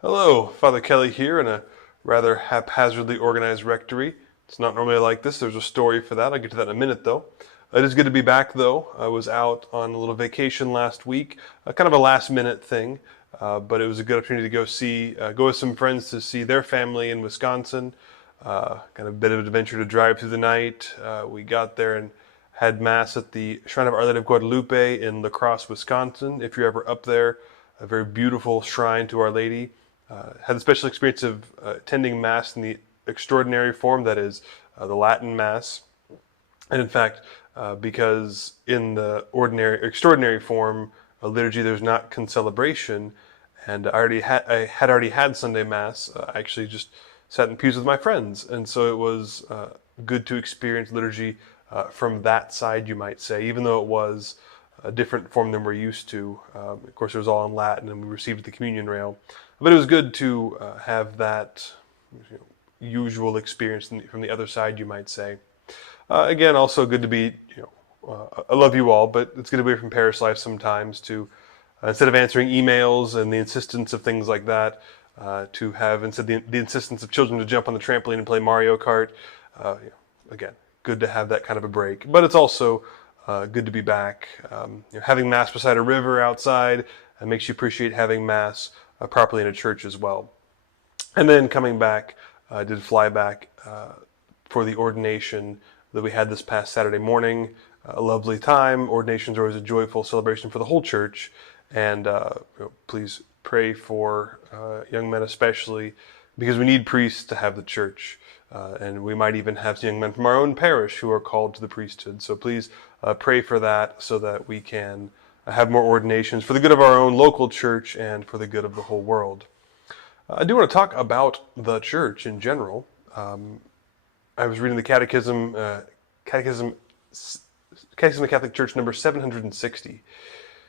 Hello, Father Kelly here in a rather haphazardly organized rectory. It's not normally like this. There's a story for that. I'll get to that in a minute, though. It is good to be back, though. I was out on a little vacation last week, kind of a last-minute thing, but it was a good opportunity to go with some friends to see their family in Wisconsin. Kind of a bit of an adventure to drive through the night. We got there and had mass at the Shrine of Our Lady of Guadalupe in La Crosse, Wisconsin. If you're ever up there, a very beautiful shrine to Our Lady. Had the special experience of attending Mass in the extraordinary form, that is, the Latin Mass. And in fact, because in the extraordinary form liturgy, there's not concelebration, and I had already had Sunday Mass. I actually just sat in pews with my friends, and so it was good to experience liturgy from that side, you might say, even though it was a different form than we're used to. Of course, it was all in Latin, and we received the communion rail. But it was good to have that usual experience from the other side, you might say. Again, also good to be, I love you all, but it's good to be from parish life sometimes to, instead of answering emails and the insistence of things like that, to have instead the insistence of children to jump on the trampoline and play Mario Kart. Again, good to have that kind of a break. But it's also good to be back. Having Mass beside a river outside makes you appreciate having Mass properly in a church as well. And then coming back, I did fly back for the ordination that we had this past Saturday morning. A lovely time. Ordinations are always a joyful celebration for the whole church. And please pray for young men especially, because we need priests to have the church. And we might even have young men from our own parish who are called to the priesthood. So please pray for that so that we can have more ordinations for the good of our own local church and for the good of the whole world. I do want to talk about the church in general. I was reading the Catechism of the Catholic Church, number 760.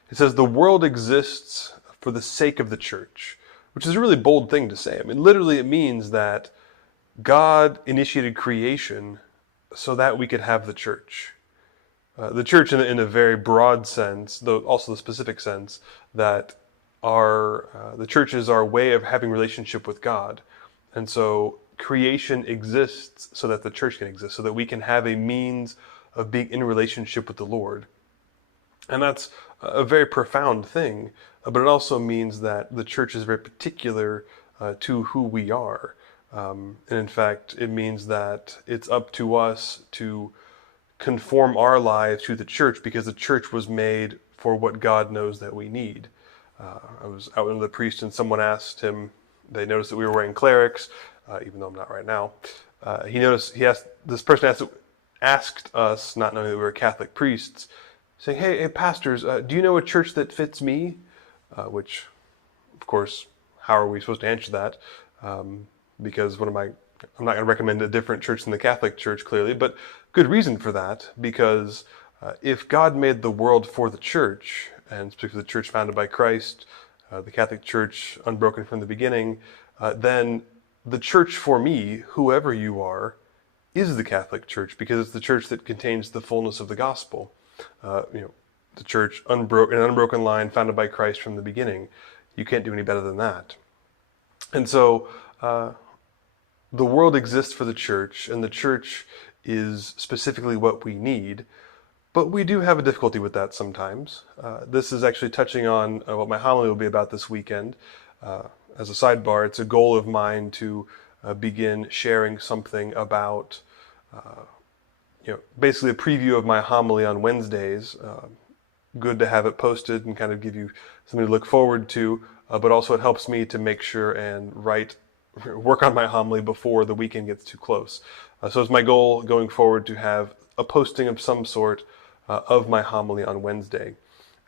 It says, "The world exists for the sake of the church," which is a really bold thing to say. I mean, literally, it means that God initiated creation so that we could have the church. The church in a very broad sense, though also the specific sense, that the church is our way of having relationship with God. And so creation exists so that the church can exist, so that we can have a means of being in relationship with the Lord. And that's a very profound thing, but it also means that the church is very particular to who we are. And in fact, it means that it's up to us to conform our lives to the church, because the church was made for what God knows that we need. I was out with the priest and someone asked him, they noticed that we were wearing clerics, even though I'm not right now. This person asked us, not knowing that we were Catholic priests, saying, hey pastors, do you know a church that fits me? Which, of course, how are we supposed to answer that? Because I'm not going to recommend a different church than the Catholic Church, clearly, but good reason for that, because if God made the world for the church, and specifically the church founded by Christ, the Catholic Church unbroken from the beginning, then the church for me, whoever you are, is the Catholic Church, because it's the church that contains the fullness of the gospel. The church, an unbroken line founded by Christ from the beginning. You can't do any better than that. And so the world exists for the church, and the church is specifically what we need. But we do have a difficulty with that sometimes. This is actually touching on what my homily will be about this weekend. As a sidebar, it's a goal of mine to begin sharing something about, basically a preview of my homily on Wednesdays. Good to have it posted and kind of give you something to look forward to, but also it helps me to make sure and work on my homily before the weekend gets too close. So it's my goal going forward to have a posting of some sort of my homily on Wednesday.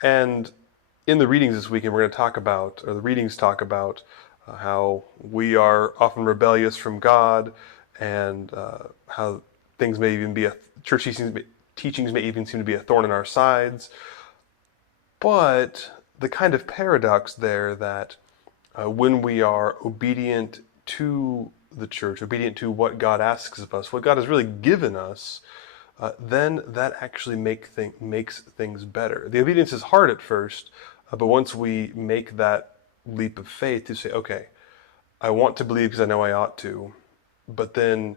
And in the readings this weekend, we're going to talk about, or the readings talk about, how we are often rebellious from God, and how things may even be, church teachings may even seem to be a thorn in our sides. But the kind of paradox there that when we are obedient to the church, obedient to what God asks of us, what God has really given us, then that actually makes things better. The obedience is hard at first, but once we make that leap of faith to say, okay, I want to believe because I know I ought to. But then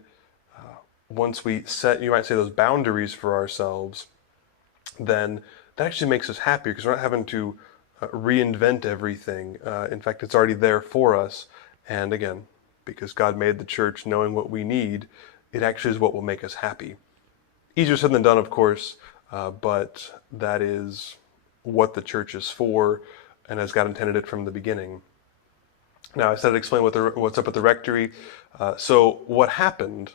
once we set, you might say, those boundaries for ourselves, then that actually makes us happier because we're not having to reinvent everything. In fact, it's already there for us. And again, because God made the church knowing what we need, it actually is what will make us happy. Easier said than done, of course, but that is what the church is for and as God intended it from the beginning. Now, I said I'd explain what's up at the rectory. So what happened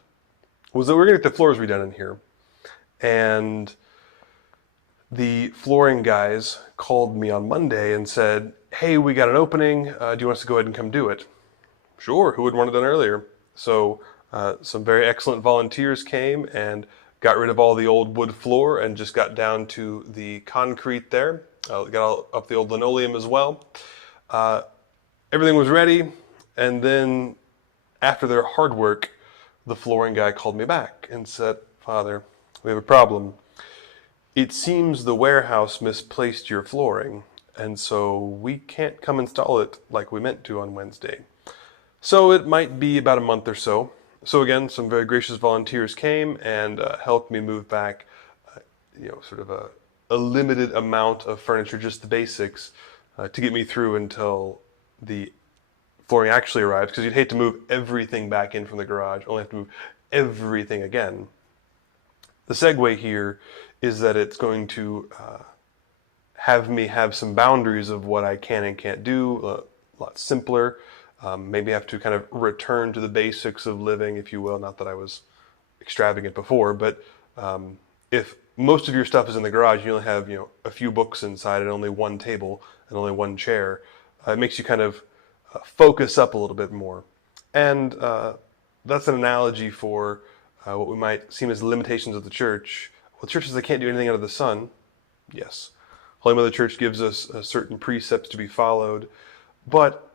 was that we were going to get the floors redone in here. And the flooring guys called me on Monday and said, hey, we got an opening. Do you want us to go ahead and come do it? Sure, who would want it done earlier? So some very excellent volunteers came and got rid of all the old wood floor and just got down to the concrete there. Got all up the old linoleum as well. Everything was ready, and then after their hard work, the flooring guy called me back and said, Father, we have a problem. It seems the warehouse misplaced your flooring, and so we can't come install it like we meant to on Wednesday. So it might be about a month or so. So again, some very gracious volunteers came and helped me move back, sort of a limited amount of furniture, just the basics, to get me through until the flooring actually arrives, because you'd hate to move everything back in from the garage, only have to move everything again. The segue here is that it's going to have me have some boundaries of what I can and can't do, a lot simpler. Maybe have to kind of return to the basics of living, if you will. Not that I was extravagant before, but if most of your stuff is in the garage, you only have a few books inside and only one table and only one chair. It makes you kind of focus up a little bit more. And that's an analogy for what we might seem as limitations of the church. Well, the church says they can't do anything under the sun. Yes. Holy Mother Church gives us certain precepts to be followed, but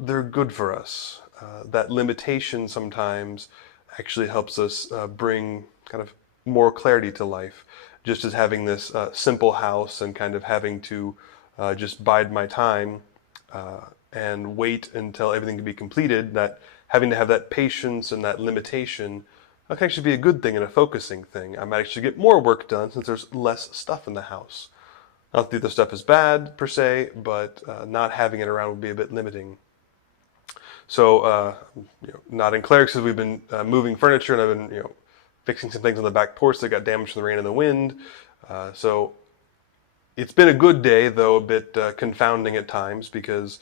they're good for us. That limitation sometimes actually helps us bring kind of more clarity to life, just as having this simple house and kind of having to just bide my time and wait until everything can be completed, that having to have that patience and that limitation can actually be a good thing and a focusing thing. I might actually get more work done since there's less stuff in the house. Not that the stuff is bad per se, but not having it around would be a bit limiting. So, not in clerics, because we've been moving furniture and I've been, fixing some things on the back porch that got damaged from the rain and the wind. So it's been a good day, though a bit confounding at times, because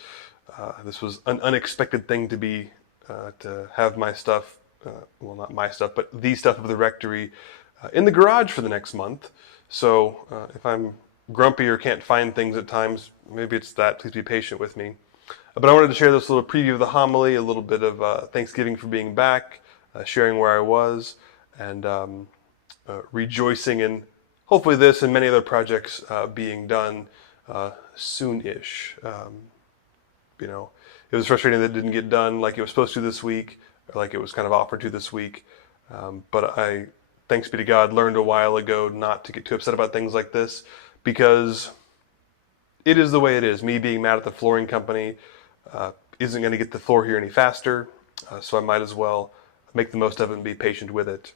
this was an unexpected thing to have my stuff, well, not my stuff, but the stuff of the rectory in the garage for the next month. So if I'm grumpy or can't find things at times, maybe it's that. Please be patient with me. But I wanted to share this little preview of the homily, a little bit of thanksgiving for being back, sharing where I was, and rejoicing in hopefully this and many other projects being done soon-ish. It was frustrating that it didn't get done like it was supposed to this week, or like it was kind of offered to this week. But I, thanks be to God, learned a while ago not to get too upset about things like this, because it is the way it is. Me being mad at the flooring company isn't going to get the floor here any faster, so I might as well make the most of it and be patient with it.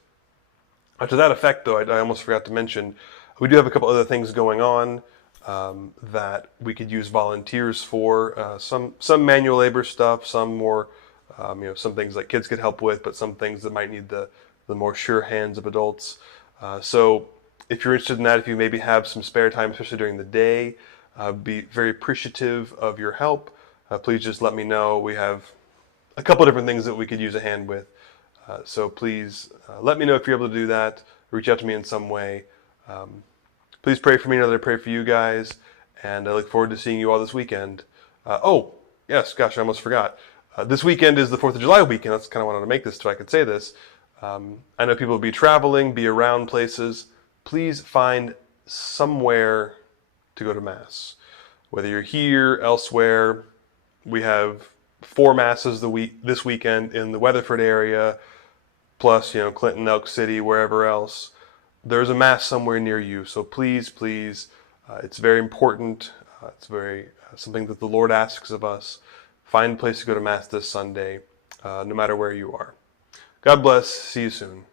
To that effect, though, I almost forgot to mention, we do have a couple other things going on that we could use volunteers for. Some manual labor stuff, some more, some things that kids could help with, but some things that might need the more sure hands of adults. So if you're interested in that, if you maybe have some spare time, especially during the day, be very appreciative of your help. Please just let me know. We have a couple different things that we could use a hand with. So please let me know if you're able to do that. Reach out to me in some way. Please pray for me. Know that I pray for you guys. And I look forward to seeing you all this weekend. Yes, gosh, I almost forgot. This weekend is the 4th of July weekend. That's kind of wanted to make this so I could say this. I know people will be traveling, be around places. Please find somewhere to go to Mass. Whether you're here, elsewhere, we have 4 Masses this weekend in the Weatherford area, plus, Clinton, Elk City, wherever else. There's a Mass somewhere near you. So please, it's very important. It's very something that the Lord asks of us. find a place to go to Mass this Sunday, no matter where you are. God bless. See you soon.